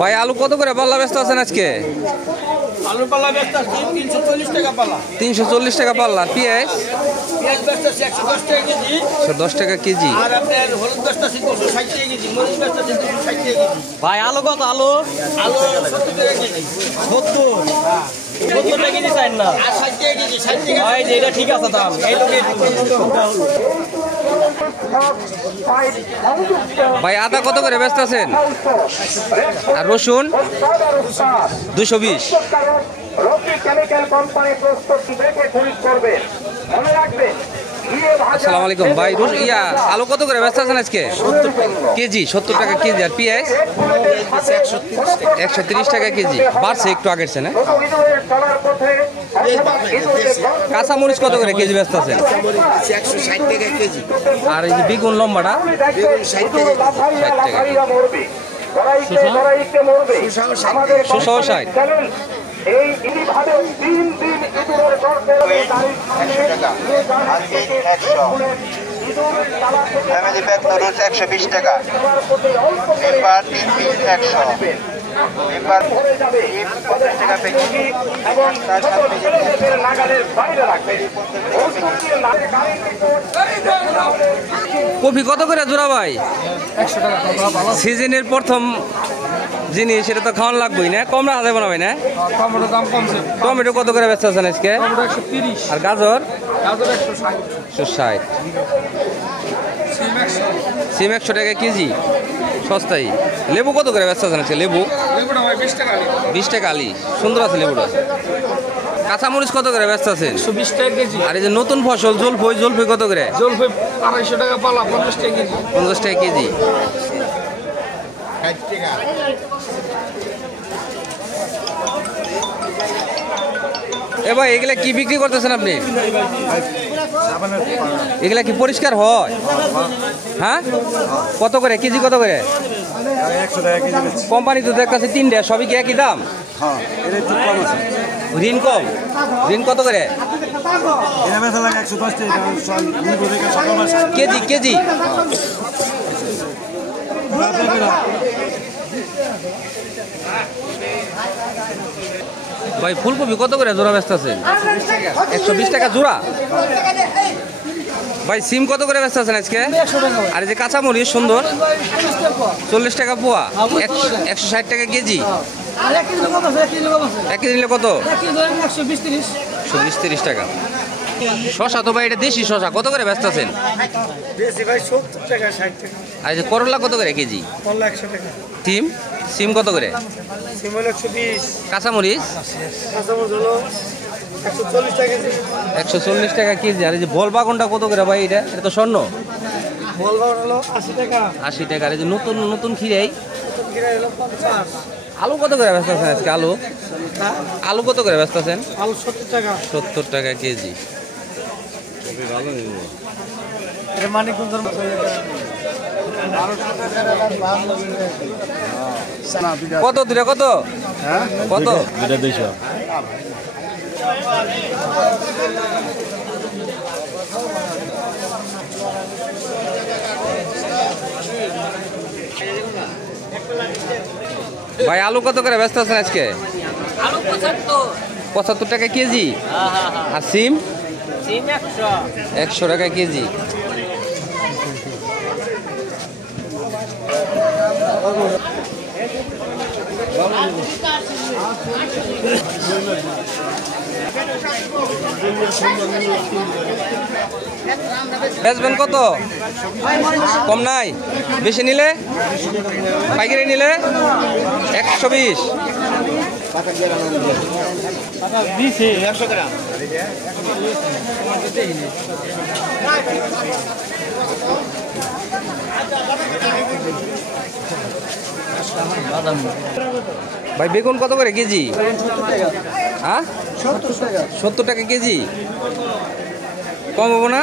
ভাই আলু কত করে পাল্লা ব্যস্ত আছেন আজকে? আলু পাল্লা ব্যস্ত 340 টাকা পাল্লা। 340 টাকা পাল্লা। পেঁয়াজ পেঁয়াজ ব্যস্ত 110 টাকা কেজি। 110 টাকা কেজি। আর আপনার হলুদ ব্যস্ত 260 টাকা কেজি, মরিচ ব্যস্ত 260 টাকা কেজি। ভাই আলু কত? আলু 70 টাকা কেজি। 70 টাকা কেজি চাই না? 60 টাকা কেজি, 60 টাকা। ভাই এটা ঠিক আছে দাম। এই লোকে ভাই আদা কত করে ব্যস্ত আছেন? আর রসুন 220। আসসালামু আলাইকুম ভাই। আলু কত করে ব্যস্ত আছেন আজকে? 70 কেজি। 70 টাকা কেজি। আর পেঁয়াজ 130 টাকা কেজি। বাড়ছে একটু আগের চেয়ে না? কাঁচামরিচ কত করে কেজি ব্যস্ত আছেন? 160 টাকা কেজি। আর এই যে বেগুন লম্বাটা 60 টাকা। 60 টাকা। সুসহ 60। এই ভাবে 3 দিন ইঁদুরের দরকার 100 টাকা, আজকে 100 ফ্যামিলি প্যাক নুডলস 120 টাকা, এবার 3 পিস 100, এবার 50 টাকা প্যাকেট এবং তার সাথে নাগালের বাইরে রাখবে। কপি কত করে জোড়া ভাই? 100 টাকা। সিজনের প্রথম জিনিস, সেটা তো খাওয়ান লাগবেই না, কম রাখা যাবে না ভাই না? টমেটো দাম কমছে। টমেটো কত করে বেচতে আছেন আজকে? টমেটো 130। আর গাজর 160। 160। সিম 100 টাকা কেজি, সস্তাই। লেবু কত করে বেচতে আছেন আজকে? লেবু 20 টাকা আলি। সুন্দর আছে লেবুটা। কাঁচামরিচ কত করে ব্যস্ত আছেন? 120 টাকা কেজি। আর এই যে নতুন ফসল জলফই, জলফই কত করে? জলফই 250 টাকা পাল্লা, 50 টাকা কেজি। 50 টাকা কেজি। এ ভাই এগুলা কি বিক্রি করতেছেন আপনি? এগুলা কি পরিষ্কার হয়? হ্যাঁ, কত করে কেজি? কত করে? 100 টাকা কেজি। কোম্পানি তো দেখতেছে 3টা, সবই কি একই দাম? হ্যাঁ, এটা একটু কম আছে। ঋণ কম? ঋণ কত করে এটা বেচা লাগে 110 টাকা কেজি? কেজি ভাই ফুলকপি কত করে জোড়া ব্যস্ত আছে? 120 টাকা জোড়া। ভাই সিম কত করে ব্যস্ত আছেন আজকে? আর এই যে কাঁচামরিচ সুন্দর 40 টাকা পোয়া, 160 টাকা কেজি। 1 কেজি নিলে কত? 120-30 টাকা। শশা তো ভাই এটা দেশি শশা, কত করে ব্যস্ত আছেন? বেশি ভাই 70 টাকা, 60 টাকা। আর এই যে করলা কত করে কেজি? করলা 100 টাকা। সিম সিম কত করে? সিম হলো 120। কাঁচামরিচ কাঁচামরিচ হলো 140 টাকা কেজি। 140 টাকা কেজি। আর এই যে বল বাগনটা কত করে ভাই? এটা তো স্বর্ণ। বলবা হলো 80 টাকা। 80 টাকা। আর এই যে নতুন নতুন খিরাই কিরা হলো 50। আলু কত করে ব্যস্ত আছেন আজকে? আলু আলু কত করে ব্যস্ত আছেন? আলু 70 টাকা। 70 টাকা কেজি। এটা মানিকগঞ্জের মতো কত দুটা? কত কত? দুটা 200। ভাই আলু কত করে ব্যস্ত আছেন আজকে? আলু 75 টাকা কেজি। আর সিম 100 টাকা কেজি। বেচবেন কত? কম নাই? বেশি নিলে? পাইকারি নিলে 120। দিছে 100 গ্রাম। ভাই বেগুন কত করে কেজি? হ্যাঁ 70 টাকা কেজি। কম হবো না?